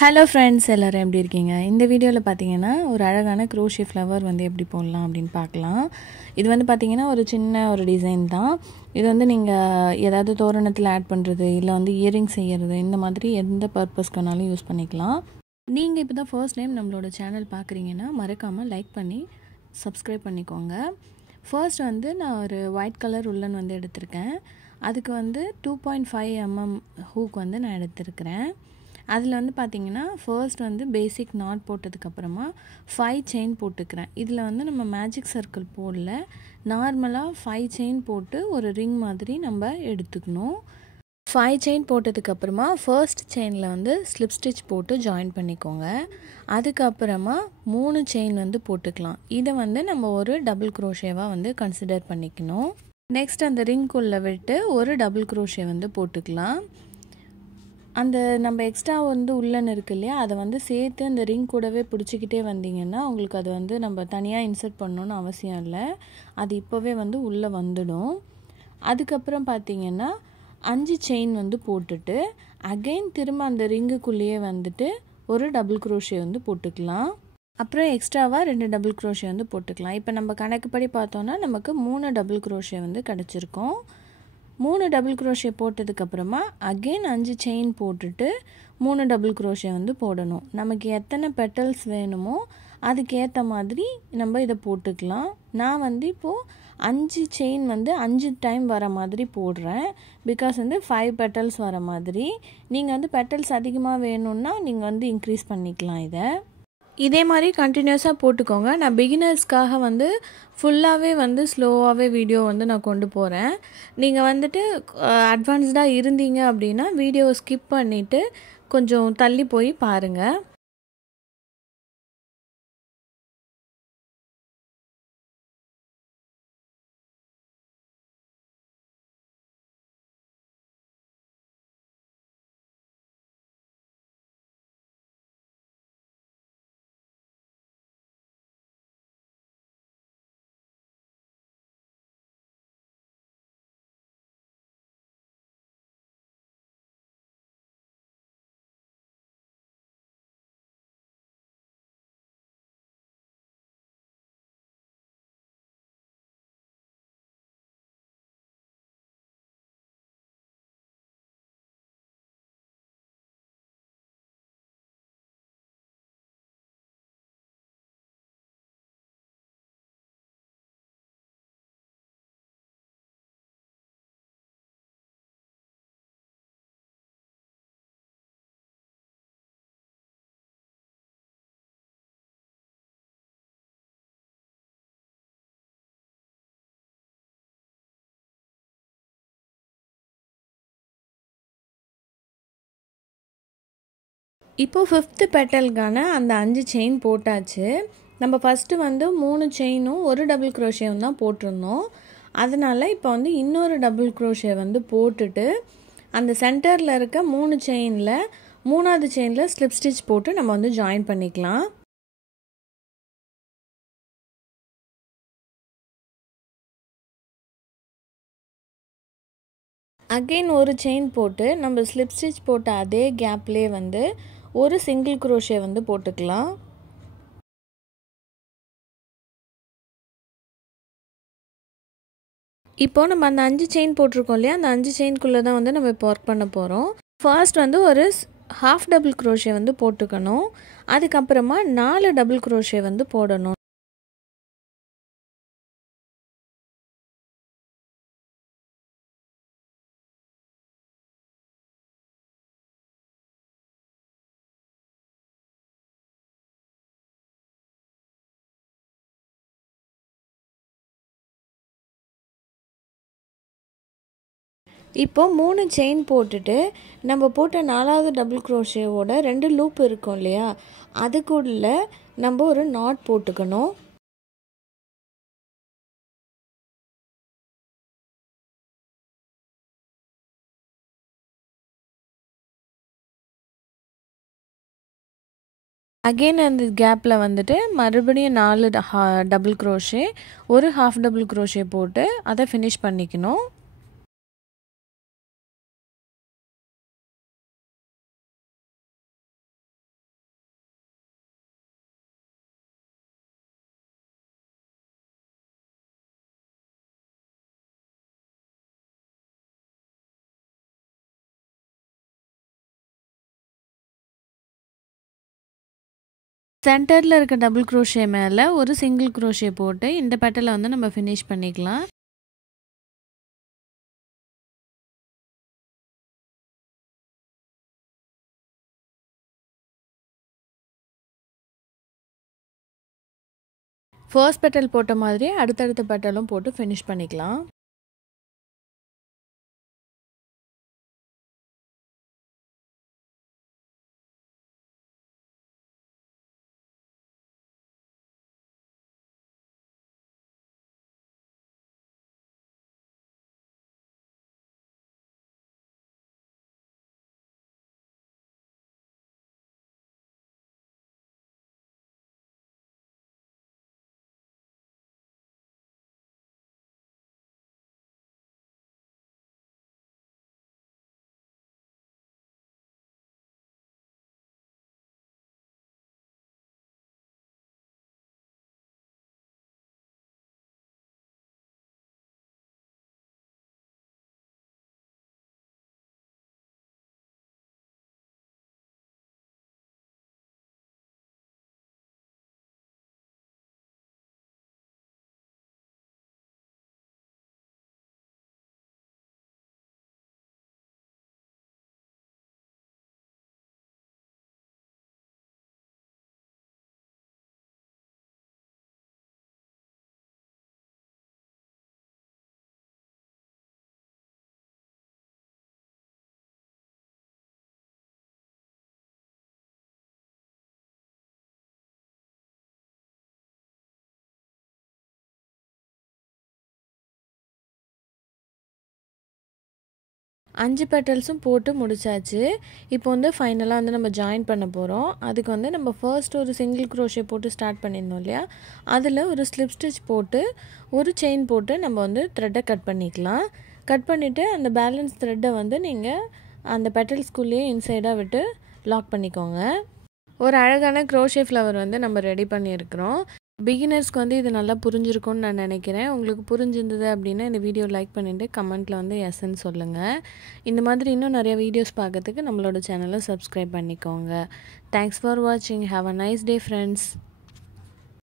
Hello friends, எல்லோரும் எப்படி இருக்கீங்க? இந்த வீடியோவில் பார்த்தீங்கன்னா ஒரு அழகான க்ரோஷே ஃப்ளவர் வந்து எப்படி போடலாம் அப்படின்னு பார்க்கலாம். இது வந்து பார்த்தீங்கன்னா ஒரு சின்ன ஒரு டிசைன் தான். இது வந்து நீங்கள் ஏதாவது தோரணத்தில் ஆட் பண்ணுறது, இல்லை வந்து இயரிங் செய்கிறது, இந்த மாதிரி எந்த பர்பஸ்க்கு வேணாலும் யூஸ் பண்ணிக்கலாம். நீங்கள் இப்போ தான் ஃபர்ஸ்ட் டைம் நம்மளோட சேனல் பார்க்குறீங்கன்னா மறக்காமல் லைக் பண்ணி சப்ஸ்கிரைப் பண்ணிக்கோங்க. ஃபர்ஸ்ட் வந்து நான் ஒரு ஒயிட் கலர் உள்ளன் வந்து எடுத்திருக்கேன். அதுக்கு வந்து 2.5 mm ஹூக் வந்து நான் எடுத்திருக்கிறேன். அதில் வந்து பார்த்திங்கன்னா ஃபர்ஸ்ட் வந்து பேசிக் நாட் போட்டதுக்கப்புறமா 5 செயின் போட்டுக்கிறேன். இதில் வந்து நம்ம மேஜிக் சர்க்கிள் போடல, நார்மலாக 5 செயின் போட்டு ஒரு ரிங் மாதிரி நம்ம எடுத்துக்கணும். 5 செயின் போட்டதுக்கப்புறமா ஃபர்ஸ்ட் செயினில் வந்து ஸ்லிப் ஸ்டிச் போட்டு ஜாயின் பண்ணிக்கோங்க. அதுக்கப்புறமா 3 செயின் வந்து போட்டுக்கலாம். இதை வந்து நம்ம ஒரு டபுள் க்ரோஷேவாக வந்து கன்சிடர் பண்ணிக்கணும். நெக்ஸ்ட் அந்த ரிங்குள்ளே விட்டு ஒரு டபுள் க்ரோஷே வந்து போட்டுக்கலாம். அந்த நம்ம எக்ஸ்ட்ரா வந்து உள்ளன் இருக்கு இல்லையா, அதை வந்து சேர்த்து அந்த ரிங் கூடவே பிடிச்சிக்கிட்டே வந்தீங்கன்னா உங்களுக்கு அது வந்து நம்ம தனியாக இன்சர்ட் பண்ணணுன்னு அவசியம் இல்லை. அது இப்போவே வந்து உள்ளே வந்துடும். அதுக்கப்புறம் பார்த்திங்கன்னா 5 செயின் வந்து போட்டுட்டு அகெயின் திரும்ப அந்த ரிங்குக்குள்ளேயே வந்துட்டு ஒரு டபுள் க்ரோஷே வந்து போட்டுக்கலாம். அப்புறம் எக்ஸ்ட்ராவாக 2 டபுள் க்ரோஷே வந்து போட்டுக்கலாம். இப்போ நம்ம கணக்குப்படி பார்த்தோன்னா நமக்கு 3 டபுள் க்ரோஷே வந்து கிடச்சிருக்கும். 3 டபுள் க்ரோஷே போட்டதுக்கப்புறமா அகெயின் 5 செயின் போட்டுட்டு 3 டபுள் க்ரோஷே வந்து போடணும். நமக்கு எத்தனை பெட்டல்ஸ் வேணுமோ அதுக்கேற்ற மாதிரி நம்ம இதை போட்டுக்கலாம். நான் வந்து இப்போது 5 செயின் வந்து 5 டைம் வர மாதிரி போடுறேன். பிகாஸ் வந்து 5 பெட்டல்ஸ் வர மாதிரி. நீங்கள் வந்து பெட்டல்ஸ் அதிகமாக வேணும்னா நீங்கள் வந்து இன்க்ரீஸ் பண்ணிக்கலாம். இதே மாதிரி கண்டினியூஸாக போட்டுக்கோங்க. நான் பிகினர்ஸ்க்காக வந்து ஃபுல்லாகவே வந்து ஸ்லோவாகவே வீடியோ வந்து நான் கொண்டு போகிறேன். நீங்கள் வந்துட்டு அட்வான்ஸ்டாக இருந்தீங்க அப்படின்னா வீடியோவை ஸ்கிப் பண்ணிவிட்டு கொஞ்சம் தள்ளி போய் பாருங்கள். இப்போது 5th பெட்டலுக்கான அந்த 5 செயின் போட்டாச்சு. நம்ம ஃபஸ்ட்டு வந்து 3 செயினும் ஒரு டபுள் க்ரோஷேவும் தான் போட்டிருந்தோம். அதனால் இப்போ வந்து இன்னொரு டபுள் க்ரோஷே வந்து போட்டுட்டு அந்த சென்டரில் இருக்க 3 செயினில் 3வது செயினில் ஸ்லிப் ஸ்டிச் போட்டு நம்ம வந்து ஜாயின் பண்ணிக்கலாம். அகெயின் ஒரு செயின் போட்டு நம்ம ஸ்லிப் ஸ்டிச் போட்ட அதே கேப்லேயே வந்து ஒரு சிங்கிள் க்ரோஷே வந்து போட்டுக்கலாம். இப்போது நம்ம அந்த 5 செயின் போட்டிருக்கோம் இல்லையா, அந்த 5 செயின்குள்ளே தான் வந்து நம்ம இப்போ ஒர்க் பண்ண போகிறோம். ஃபர்ஸ்ட் வந்து ஒரு ஹாஃப் டபுள் க்ரோஷே வந்து போட்டுக்கணும். அதுக்கப்புறமா 4 டபுள் க்ரோஷே வந்து போடணும். இப்போது 3 செயின் போட்டுட்டு நம்ம போட்ட 4வது டபுள் க்ரோஷேவோட 2 லூப் இருக்கும் இல்லையா, அதுக்குள்ள நம்ம ஒரு நாட் போட்டுக்கணும். அகெயின் அந்த கேப்பில் வந்துட்டு மறுபடியும் 4 டபுள் க்ரோஷே, ஒரு ஹாஃப் டபுள் க்ரோஷே போட்டு அதை ஃபினிஷ் பண்ணிக்கணும். சென்டரில் இருக்க டபுள் க்ரோஷே மேலே ஒரு சிங்கிள் க்ரோஷே போட்டு இந்த பெட்டலை வந்து நம்ம ஃபினிஷ் பண்ணிக்கலாம். ஃபர்ஸ்ட் பெட்டல் போட்ட மாதிரி அடுத்தடுத்த பெட்டலும் போட்டு ஃபினிஷ் பண்ணிக்கலாம். அஞ்சு பெட்டல்ஸும் போட்டு முடிச்சாச்சு. இப்போ வந்து ஃபைனலாக வந்து நம்ம ஜாயின் பண்ண போகிறோம். அதுக்கு வந்து நம்ம ஃபர்ஸ்ட் ஒரு சிங்கிள் க்ரோஷே போட்டு ஸ்டார்ட் பண்ணியிருந்தோம் இல்லையா, அதில் ஒரு ஸ்லிப் ஸ்டிச் போட்டு ஒரு செயின் போட்டு நம்ம வந்து த்ரெட்டை கட் பண்ணிக்கலாம். கட் பண்ணிவிட்டு அந்த பேலன்ஸ் த்ரெட்டை வந்து நீங்கள் அந்த பெட்டல்ஸ்குள்ளேயே இன்சைடாக விட்டு லாக் பண்ணிக்கோங்க. ஒரு அழகான க்ரோஷே ஃப்ளவர் வந்து நம்ம ரெடி பண்ணியிருக்கிறோம். பிகினர்ஸ்க்கு வந்து இது நல்லா புரிஞ்சிருக்கும்னு நான் நினைக்கிறேன். உங்களுக்கு புரிஞ்சிருந்தது அப்படின்னா இந்த வீடியோ லைக் பண்ணிவிட்டு கமெண்ட்டில் வந்து எஸ்ன்னு சொல்லுங்கள். இந்த மாதிரி இன்னும் நிறைய வீடியோஸ் பார்க்கறதுக்கு நம்மளோட சேனலை சப்ஸ்கிரைப் பண்ணிக்கோங்க. தேங்க்ஸ் ஃபார் வாட்சிங். Have a nice day friends.